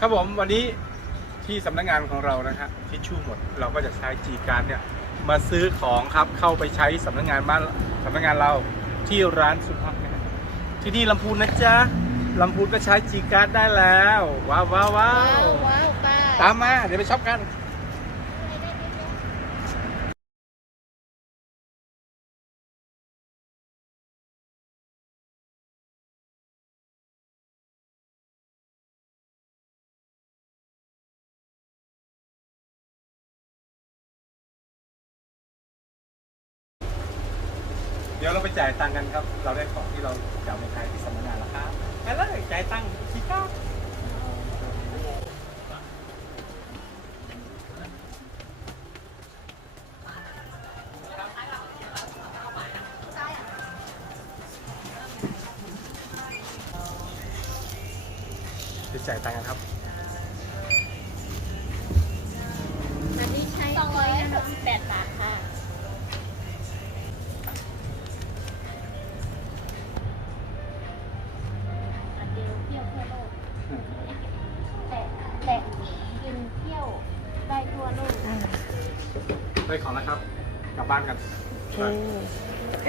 ครับผมวันนี้ที่สำนักงานของเรานะฮะทิชชู่หมดเราก็จะใช้จีการดเนี่ยมาซื้อของครับเข้าไปใช้สำนักงานบ้านสำนักงานเราที่ร้านสุดฮอตนะฮะที่นี่ลำพูนนะจ๊ะลำพูนก็ใช้จีการดได้แล้ว ว้าวว้าวว้าว้าววว้าวป้าตามมาเดี๋ยวไปช็อปกัน เดี๋ยวเราไปจ่ายตังค์กันครับ เราได้ของที่เราจะเอาไปขายที่สำนักงานแล้วครับไปเลยจ่ายตังค์ชีก้าไปจ่ายตังค์กันครับ ได้ทั่วโลกได้ของแล้วครับ กลับบ้านกัน โอเค